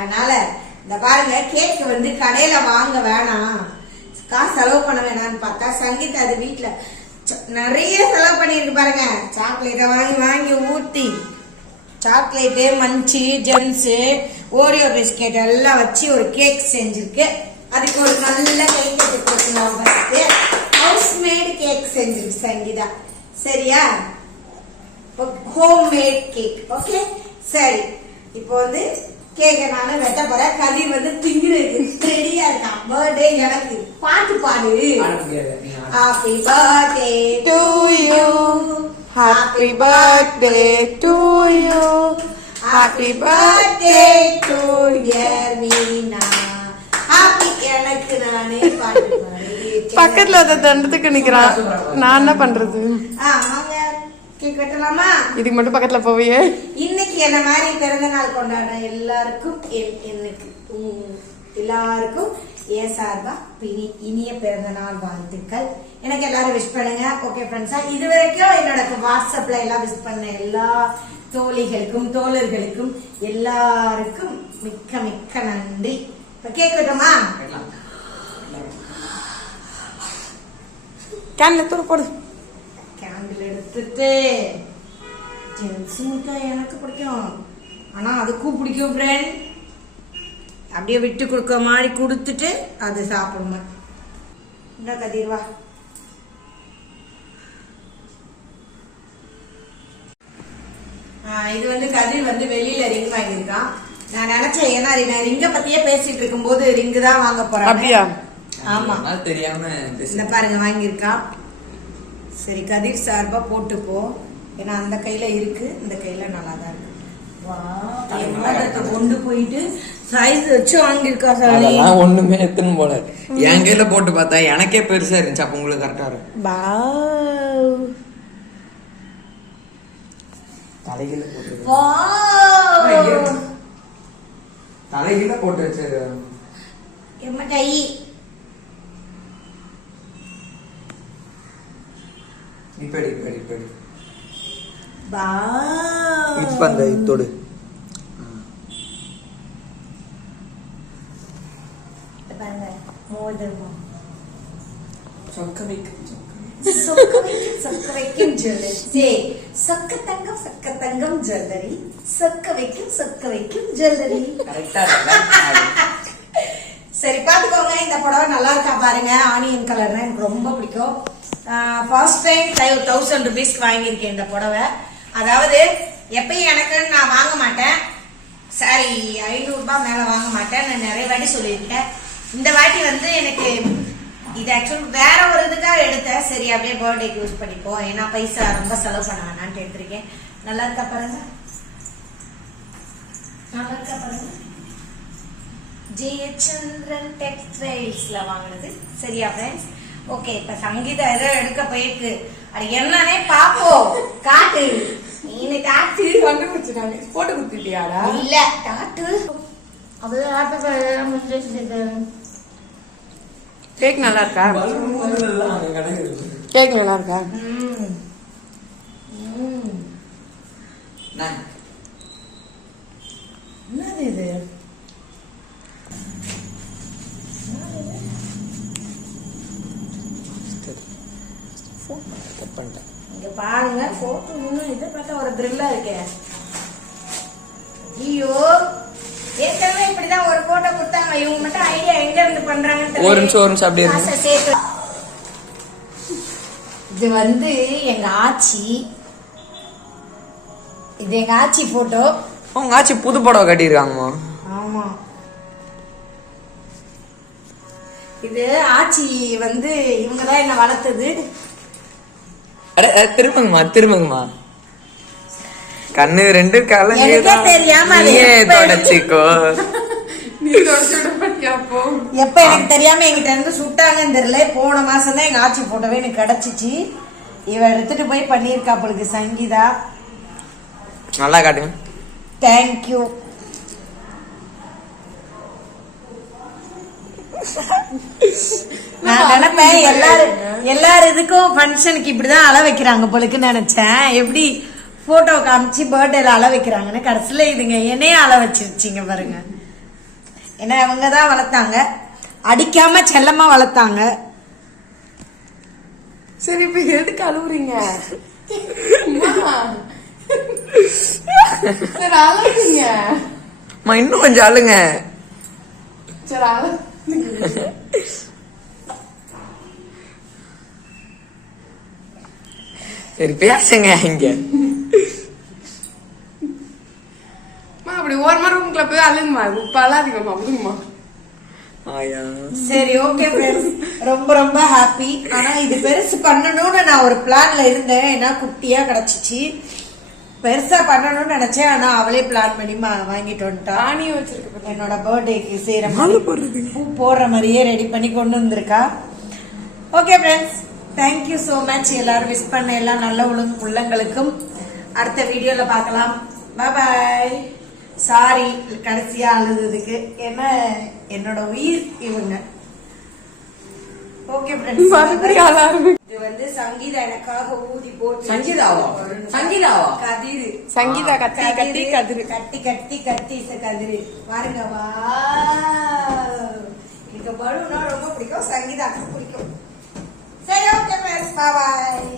அதனால இந்த பாருங்க, கேக் வந்து கடையில வாங்க வேணாம், காசு செலவு பண்ண வேணாம்னு பார்த்தா சங்கீதா அது வீட்டுல நிறைய செலவு பண்ணிருக்கு பாருங்க. சாக்லேட்டை வாங்கி வாங்கி ஊத்தி, சாக்லேட்டு, மஞ்சி, ஜெம்ஸு, ஓரியோ பிஸ்கெட் எல்லாம் வச்சு ஒரு கேக் செஞ்சிருக்கு. அதுக்கு ஒரு நல்ல கேக் எடுத்து ஹவுஸ் மேட் கேக் செஞ்சிருக்கு சங்கீதா. சரியா? Home made cake. ஓகே, சரி. இப்போ வந்து கேக்க நானும் வெட்ட போறேன். கதிர் வந்து திங்கிறதுக்கு ரெடியா இருக்கான். பர்த்டே எனக்கு பாட்டு பாடு. Happy birthday to you, happy birthday to you, happy birthday to dear Meena. Happy. எனக்கு நானே பாட்டு பாடு. பக்கத்துல அத தண்டத்துக்கு நிக்கிறான், நான் என்ன பண்றது? வாங்க கேக் வெட்டலாமா? இதுக்கு மட்டும் பக்கத்துல போவியே. இன்னைக்கு என்ன மாதிரி பிறந்த நாள் கொண்டாட எல்லாருக்கும் எல்லாருக்கும் என் சார்பா இனிய பிறந்த நாள் வாழ்த்துக்கள். எனக்கு எல்லாரும் விஷ் பண்ணுங்க. ஓகே ஃப்ரெண்ட்ஸா, இது வரைக்கும் என்னோட வாட்ஸ்அப்ல எல்லாம் விஷ் பண்ண எல்லா தோழிகளுக்கும் தோழர்களுக்கும் எல்லாருக்கும் மிக்க மிக்க நன்றி. இப்ப கேக் வெட்டமா? கேன்ல தூர போடு. கேண்டில் எடுத்துட்டு, எனக்கு பிடிக்கும், ஆனா அதுக்கும் பிடிக்கும் ஃப்ரெண்ட். அப்படியே விட்டு கொடுக்க மாதிரி கொடுத்துட்டு அது சாப்பிடணும். இந்த கதிர்வா இது வந்து கதிர் வந்து வெளியில ரிங் வாங்கியிருக்கான். நான் நினைச்சேன், ஏன்னா நான் ரிங்க பத்தியே பேசிட்டு இருக்கும் போது ரிங்கு தான் வாங்க போறேன். அப்படியா? ஆமா, தெரியாம இந்த பாருங்க வாங்கியிருக்கான். சரி, கதிர் சார்பா போட்டுப்போ, ஏன்னா அந்த கையில இருக்கு, இந்த கையில நல்லா தான் இருக்கு. கொண்டு போயிட்டு சைஸ் வச்சு வாங்கிருக்கா சார். ஒண்ணுமே எத்தனை போல என் கையில போட்டு பார்த்தா எனக்கே பெருசா இருந்துச்சு. அப்ப உங்களுக்கு கரெக்டா இருக்கும். தலைகீழ போட்டு வச்சு கை இப்படி இப்ப அந்த இத்தோடு சொக்க வைக்கும் ஜுவல்லரி, சொக்க தங்கம் ஜுவல்லரி, சொக்க வைக்கும் ஜுவல்லரி. சரி, பாத்துக்கோங்க. இந்த புடவை நல்லா இருக்கா பாருங்க. ஆனியன் கலர்னா எனக்கு ரொம்ப பிடிக்கும். ஃபர்ஸ்ட் டைம் 1000 rupeesக்கு வாங்கியிருக்கேன் இந்த புடவை. அதாவது எப்பயும் எனக்குன்னு நான் வாங்க மாட்டேன், சாரி 500 ரூபாய் மேல வாங்க மாட்டேன். நான் நிறைய வாட்டி சொல்லியிருக்கேன். இந்த வாட்டி வந்து எனக்கு இது ஆக்சுவல் வேற ஒரு இதுக்காக எடுத்தேன். சரி, அப்படியே பர்த்டேக்கு யூஸ் பண்ணிப்போம், ஏன்னா பைசா ரொம்ப செலவு பண்ண வேணான்ட்டு எடுத்திருக்கேன். நல்லா இருக்கா பாருங்க, நல்லா இருக்கா பாருங்க. ஜெயச்சந்திரன் டெக்ஸ்டைல்ஸ்ல வாங்கினது. சரியா ஃப்ரெண்ட்ஸ்? ஓகே, இப்ப சங்கீதா ஏதோ எடுக்க போயிருக்கு. அது என்னன்னே பாப்போம். காட்டு, நீ காட்டு. கண்டுபிடிச்சிட்டாங்க. போட்டு குடுத்துட்டியாடா? இல்ல, காட்டு. கேக் நல்லா இருக்கா? கேக் நல்லா இருக்கா? என்னது இது? இங்க பாருங்க, போட்டோ இதை பார்த்தா ஒரு த்ரில்லா இருக்கே. ஐயோ, ஏற்கனவே இப்படிதான் ஒரு போட்டோ கொடுத்தாங்க. இவங்க மட்டும் ஐடியா எங்க இருந்து பண்றாங்கன்னு ஒரு நிமிஷம் அப்படியே இருக்கு. இது வந்து எங்க ஆச்சி, இது எங்க ஆச்சி போட்டோ. உங்க ஆச்சி புது புடவை கட்டிருக்காங்கம்மா. ஆமா, இது ஆச்சி வந்து இவங்கதான் என்ன வளர்த்தது. திரும்புங்கம்மா கண்ணு ரெண்டு கால தெரியாம தொடச்சிக்கோ. எப்ப எனக்கு தெரியாம எங்கிட்ட இருந்து சுட்டாங்கன்னு தெரியல. போன மாசம் தான் எங்க ஆச்சி போட்டோவே எனக்கு கிடைச்சிச்சு. இவ எடுத்துட்டு போய் பண்ணிருக்காப்பளுக்கு சங்கீதா. நல்லா காட்டுங்க. தேங்க்யூ. நான் நினைப்பேன் எல்லாரும் இதுக்கும் ஃபங்க்ஷனுக்கு இப்படிதான் அள வைக்கிறாங்க போலுக்குன்னு நினைச்சேன். எப்படி போட்டோ காமிச்சு பர்த்டேல அள வைக்கிறாங்கன்னு, கடைசியில இதுங்க என்னையே அள வச்சிருச்சிங்க பாருங்க. ஏன்னா அவங்க தான் வளர்த்தாங்க, அடிக்காம செல்லமா வளர்த்தாங்க. சரி இப்ப எதுக்கு அழுவுறீங்க? அம்மா. சரி அழுகுங்க. இன்னும் கொஞ்சம் அழுங்க. சரி அழு. சரி பேசுங்க இங்க. அப்படி ஓரமா ரூம்குள்ள போய் அழுகுமா. இப்ப அழாதீங்கம்மா, விடுங்கம்மா. ஆயா சரி ஓகே ஃப்ரெண்ட்ஸ், ரொம்ப ரொம்ப ஹாப்பி. ஆனா இது பெருசு பண்ணணும்னு நான் ஒரு பிளான்ல இருந்தேன். ஏன்னா குட்டியா கிடைச்சிச்சு, பெருசா பண்ணணும்னு நினைச்சேன். ஆனா அவளே பிளான் பண்ணி வாங்கிட்டு வந்துட்டா. ஆணியும் வச்சிருக்க. என்னோட பர்த்டேக்கு செய்யற மாதிரி பூ போடுற மாதிரியே ரெடி பண்ணி கொண்டு வந்திருக்கா. Okay friends, thank you so much. எல்லாரும் விஷ் பண்ண எல்லா நல்ல உள்ளங்களுக்கும் அடுத்த வீடியோல பார்க்கலாம். பாய். சாரி கடைசியா அழுதுக்கு, ஏன்னா என்னோட உயிர் இவங்க. ஓகே ஃப்ரெண்ட்ஸ், இது வந்து சங்கீதா எனக்காக ஊதி போட்டு. சங்கீதாவா? சங்கீதாவா? கதிரு. சங்கீதா கத்தி கத்தி கதிரு. கட்டி கட்டி கத்தி கதிரு பாருங்க. வா, எனக்கு பலூனா ரொம்ப பிடிக்கும், சங்கீதாக்கு பிடிக்கும். சரி ஓகே ஃப்ரெண்ட்ஸ், பாய்.